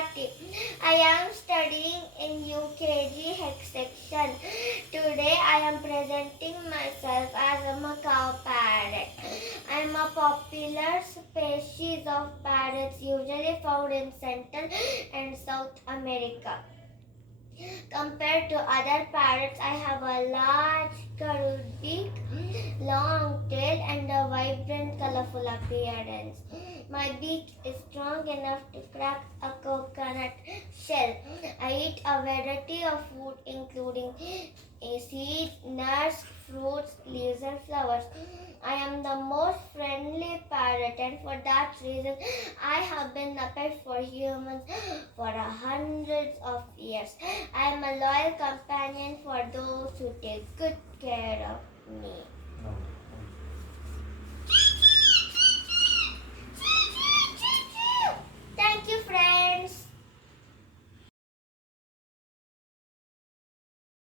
Bhati. I am studying in UKG Hex section. Today I am presenting myself as a Macaw parrot. I am a popular species of parrots usually found in Central and South America. Compared to other parrots, I have a large curved beak, long tail, and a vibrant, colorful appearance. My beak is strong enough to crack a coconut shell. I eat a variety of food, including seeds, nuts, fruits, leaves, and flowers. I am the most friendly parrot, and for that reason, I have been a pet for humans for hundreds of years. I am a loyal companion for those who take good care of me.